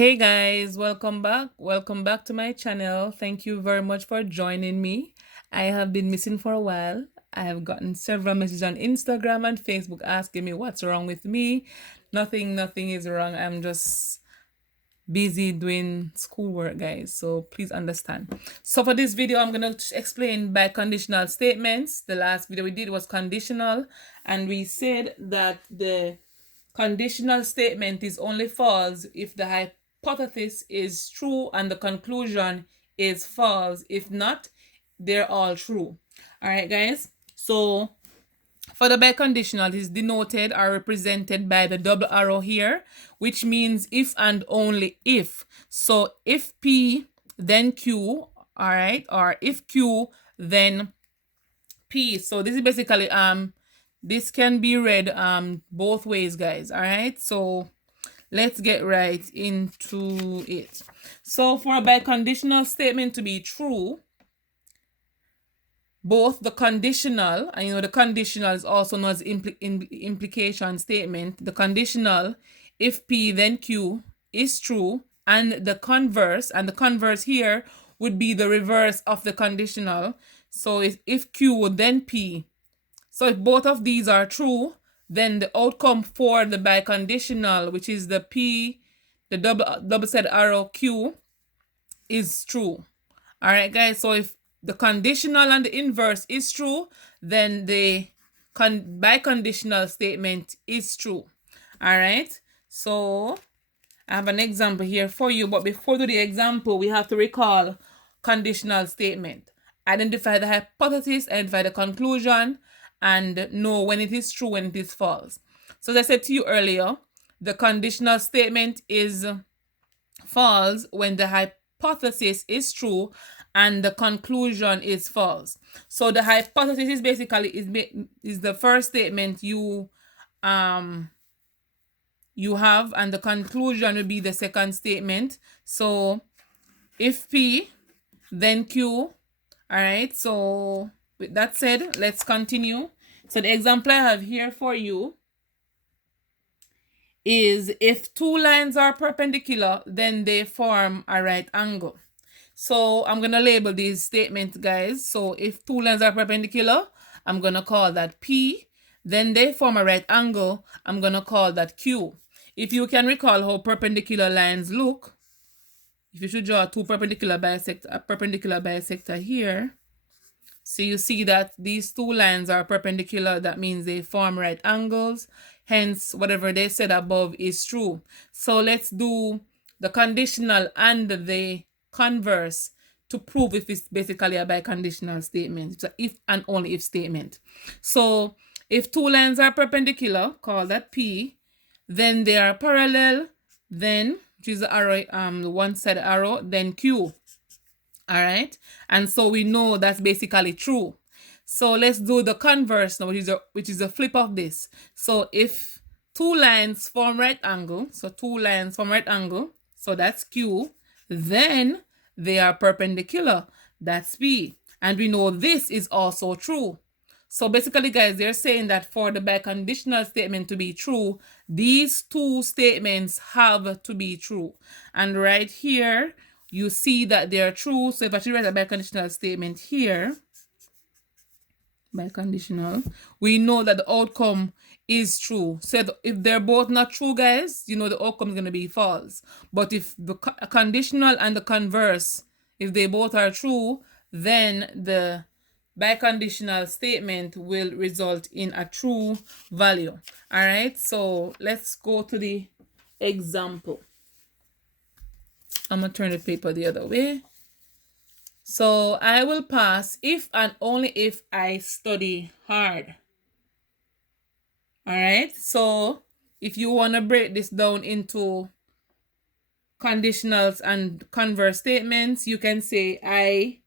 Hey guys, welcome back. Welcome back to my channel. Thank you very much for joining me. I have been missing for a while. I have gotten several messages on Instagram and Facebook asking me what's wrong with me. Nothing is wrong. I'm just busy doing schoolwork, guys. So please understand. So for this video, I'm going to explain biconditional statements. The last video we did was conditional, and we said that the conditional statement is only false if the hypothesis is true and the conclusion is false. If not, they're all true. All right, guys. So for the biconditional, it is denoted or represented by the double arrow here, which means if and only if. So if P, then Q, all right, or if Q, then P. So this is basically this can be read both ways, guys. All right, so let's get right into it. So for a biconditional statement to be true, both the conditional, and the conditional is also known as implication statement. The conditional, if P then Q, is true, and the converse here would be the reverse of the conditional. So if Q then P. So if both of these are true, then the outcome for the biconditional, which is the P, the double set arrow Q, is true. All right, guys. So if the conditional and the inverse is true, then the biconditional statement is true. All right. So I have an example here for you, but before we do the example, we have to recall conditional statement. Identify the hypothesis, identify the conclusion, and know when it is true, when it is false. So as I said to you earlier, the conditional statement is false when the hypothesis is true and the conclusion is false. So the hypothesis is basically is the first statement you have, and the conclusion will be the second statement. So if P, then Q. All right, so with that said, let's continue. So the example I have here for you is if two lines are perpendicular, then they form a right angle. So I'm going to label these statements, guys. So if two lines are perpendicular, I'm going to call that P. Then they form a right angle. I'm going to call that Q. If you can recall how perpendicular lines look, if you should draw two perpendicular bisector here, so you see that these two lines are perpendicular. That means they form right angles. Hence, whatever they said above is true. So let's do the conditional and the converse to prove if it's basically a biconditional statement. It's an if and only if statement. So if two lines are perpendicular, call that P. Then they are parallel. Then, which is the arrow, the one side arrow, then Q. All right, and so we know that's basically true. So let's do the converse now, which is a flip of this. So if two lines form right angle, so that's Q, then they are perpendicular, that's P, and we know this is also true. So basically, guys, they're saying that for the biconditional statement to be true, these two statements have to be true. And right here, you see that they are true. So if I should write a biconditional statement here, biconditional, we know that the outcome is true. So if they're both not true, guys, the outcome is going to be false. But if the conditional and the converse, if they both are true, then the biconditional statement will result in a true value. All right, so let's go to the example. I'm going to turn the paper the other way. So I will pass if and only if I study hard. All right, so if you want to break this down into conditionals and converse statements, you can say I,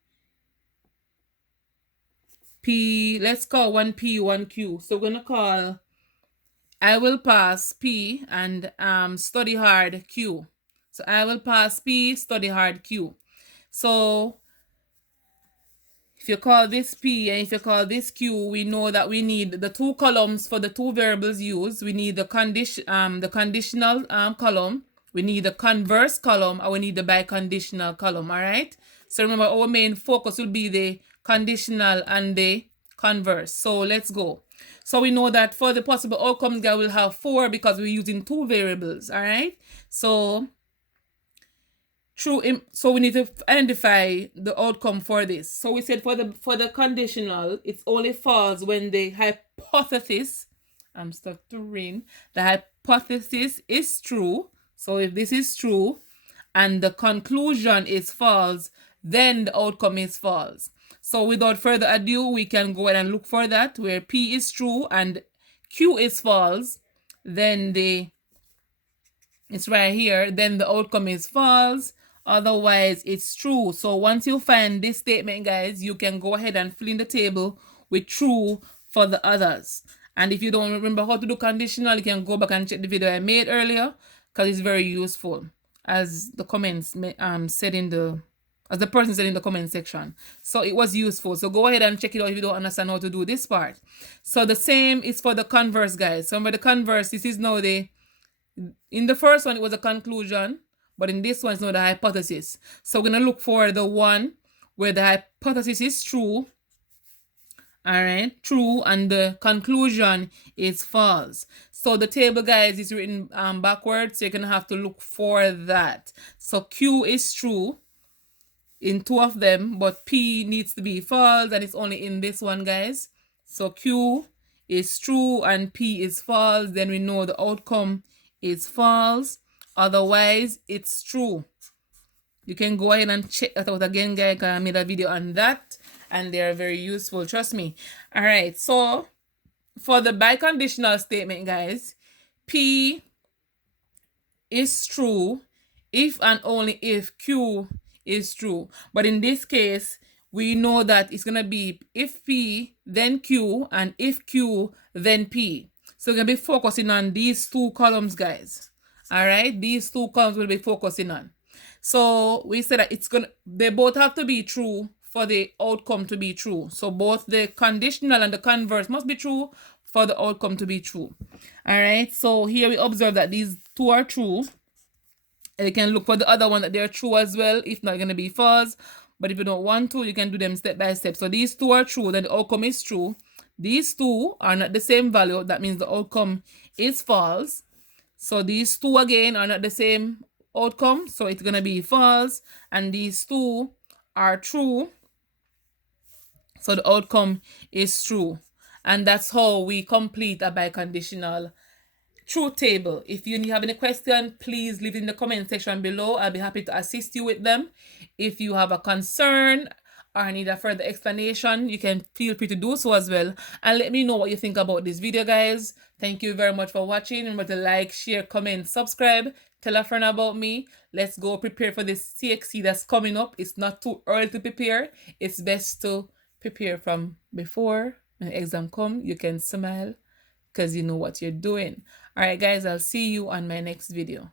P, let's call one P, one Q. So we're going to call I will pass P and study hard Q. So I will pass P, study hard Q. So if you call this P and if you call this Q, we know that we need the two columns for the two variables used. We need the conditional column, We need the converse column and we need the biconditional column, all right? So remember, our main focus will be the conditional and the converse. So let's go. So we know that for the possible outcomes, guys, we'll have 4 because we're using 2 variables, all right? So we need to identify the outcome for this. So we said for the conditional, it's only false when the hypothesis, I'm stuck to ring, the hypothesis is true. So if this is true and the conclusion is false, then the outcome is false. So without further ado, we can go ahead and look for that where P is true and Q is false, then it's right here, then the outcome is false, otherwise it's true. So once you find this statement, guys, you can go ahead and fill in the table with true for the others. And if you don't remember how to do conditional, you can go back and check the video I made earlier because it's very useful, as the comments said in the as the person said in the comment section. So it was useful. So go ahead and check it out if you don't understand how to do this part. So the same is for the converse, guys. So remember the converse, this is now in the first one, it was a conclusion, but in this one, it's now the hypothesis. So we're going to look for the one where the hypothesis is true, all right, true, and the conclusion is false. So the table, guys, is written backwards, so you're going to have to look for that. So Q is true in 2 of them, but P needs to be false, and it's only in this one, guys. So Q is true and P is false, then we know the outcome is false, otherwise it's true. You can go ahead and check that out again, guys, because I made a video on that and they are very useful, trust me. All right, so for the biconditional statement, guys, P is true if and only if Q is true. But in this case, we know that it's going to be if P, then Q, and if Q, then P. So we're going to be focusing on these 2 columns, guys. All right, these 2 columns we'll be focusing on. So we said that they both have to be true for the outcome to be true. So both the conditional and the converse must be true for the outcome to be true. All right, so here we observe that these 2 are true. And you can look for the other one that they're true as well. If not, going to be false. But if you don't want to, you can do them step by step. So these 2 are true, then the outcome is true. These 2 are not the same value. That means the outcome is false. So these 2 again are not the same outcome. So it's going to be false. And these 2 are true. So the outcome is true. And that's how we complete a biconditional truth table. If you have any question, please leave it in the comment section below. I'll be happy to assist you with them. If you have a concern or need a further explanation, you can feel free to do so as well. And let me know what you think about this video, guys. Thank you very much for watching. Remember to like, share, comment, subscribe. Tell a friend about me. Let's go prepare for this CXC that's coming up. It's not too early to prepare. It's best to prepare from before when the exam comes. You can smile because you know what you're doing. All right, guys, I'll see you on my next video.